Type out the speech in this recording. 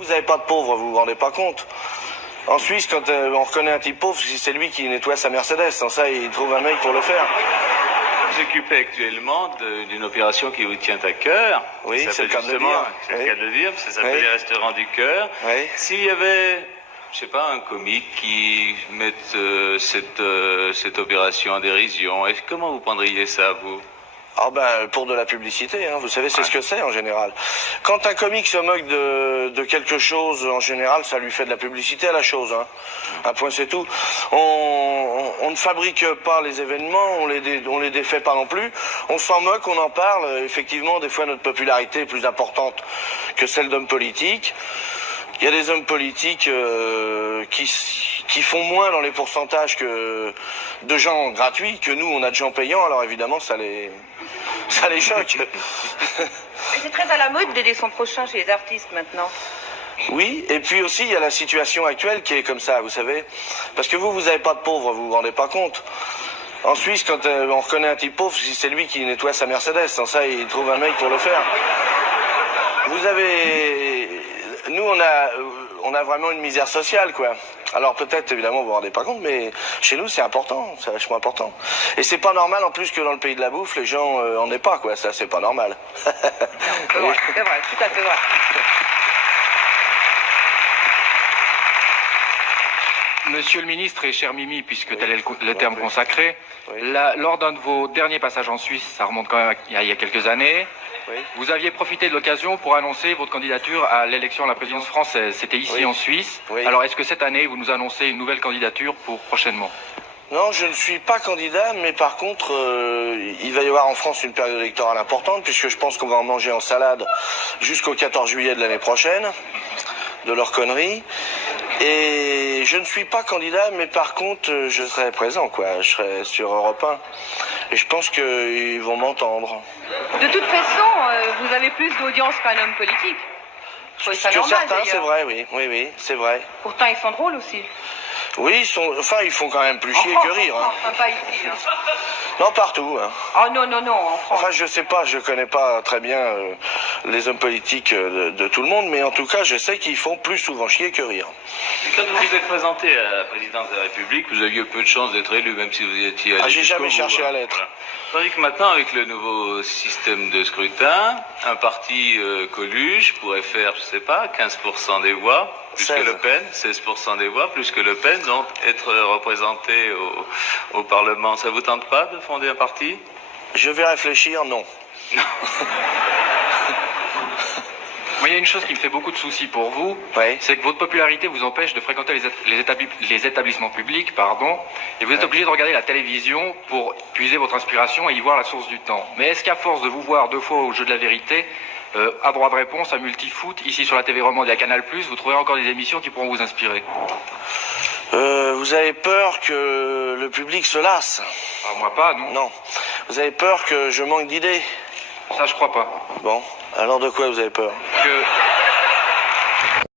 Vous n'avez pas de pauvres, vous vous rendez pas compte. En Suisse, quand on reconnaît un type pauvre, c'est lui qui nettoie sa Mercedes. Sans ça, il trouve un mec pour le faire. Vous occupez actuellement d'une opération qui vous tient à cœur. Oui, c'est le cas de le dire. C'est le cas de le dire, parce que ça s'appelle les Restaurants du Cœur. Oui. S'il y avait, je sais pas, un comique qui mette cette opération en dérision, comment vous prendriez ça, vous? Ah ben, pour de la publicité, hein, vous savez, c'est ce que c'est en général. Quand un comique se moque de quelque chose, en général, ça lui fait de la publicité à la chose. Hein. Un point, c'est tout. On ne fabrique pas les événements, on les défait pas non plus. On s'en moque, on en parle. Effectivement, des fois, notre popularité est plus importante que celle d'hommes politiques. Il y a des hommes politiques qui font moins dans les pourcentages que de gens gratuits, que nous, on a de gens payants, alors évidemment, ça les choque. C'est très à la mode d'aider son prochain chez les artistes maintenant. Oui, et puis aussi, il y a la situation actuelle qui est comme ça, vous savez. Parce que vous n'avez pas de pauvres, vous vous rendez pas compte. En Suisse, quand on reconnaît un type pauvre, c'est lui qui nettoie sa Mercedes. Sans ça, il trouve un mec pour le faire. Vous avez... Nous, on a vraiment une misère sociale, quoi. Alors peut-être, évidemment, vous vous rendez pas compte, mais chez nous, c'est important, c'est vachement important. Et c'est pas normal, en plus, que dans le pays de la bouffe, les gens en aient pas, quoi. Ça, c'est pas normal. C'est vrai, tout à fait vrai. Monsieur le ministre et cher Mimi, puisque tel est le terme consacré, Oui. lors d'un de vos derniers passages en Suisse, ça remonte quand même il y a quelques années, Oui. vous aviez profité de l'occasion pour annoncer votre candidature à l'élection à la présidence française. C'était ici Oui. en Suisse. Oui. Alors est-ce que cette année, vous nous annoncez une nouvelle candidature pour prochainement? Non, je ne suis pas candidat, mais par contre, il va y avoir en France une période électorale importante, puisque je pense qu'on va en manger en salade jusqu'au 14 juillet de l'année prochaine, de leurs conneries. Et je ne suis pas candidat, mais par contre, je serai présent, quoi. Je serai sur Europe 1. Et je pense qu'ils vont m'entendre. De toute façon, vous avez plus d'audience qu'un homme politique. Je trouve ça Que normal, certains, c'est d'ailleurs. vrai, oui, c'est vrai. Pourtant, ils sont drôles aussi. Oui, ils font quand même plus chier que rire. Hein. Enfin, pas ici. Hein. Non, partout. Hein. Oh non, en France. Enfin, je sais pas, je connais pas très bien les hommes politiques de tout le monde, mais en tout cas, je sais qu'ils font plus souvent chier que rire. Et quand vous vous êtes présenté à la présidence de la République, vous aviez peu de chances d'être élu, même si vous étiez allé J'ai jusqu'au jamais bout, cherché hein. à l'être. Voilà. Tandis que maintenant, avec le nouveau système de scrutin, un parti Coluche pourrait faire, je sais pas, 15% des voix, plus 16. que Le Pen, 16% des voix, plus que Le Pen, donc être représenté au Parlement. Ça vous tente pas de fonder un parti? Je vais réfléchir, non. Moi, il y a une chose qui me fait beaucoup de soucis pour vous, Oui. c'est que votre popularité vous empêche de fréquenter les établissements publics, et vous êtes obligé de regarder la télévision pour puiser votre inspiration et y voir la source du temps. Mais est-ce qu'à force de vous voir 2 fois au jeu de la vérité, à droit de réponse, à Multifoot, ici sur la TV Romande et à Canal+, vous trouverez encore des émissions qui pourront vous inspirer? Vous avez peur que le public se lasse? Ah, moi pas, non. Non. Vous avez peur que je manque d'idées? Ça, je crois pas. Bon. Alors de quoi vous avez peur? Que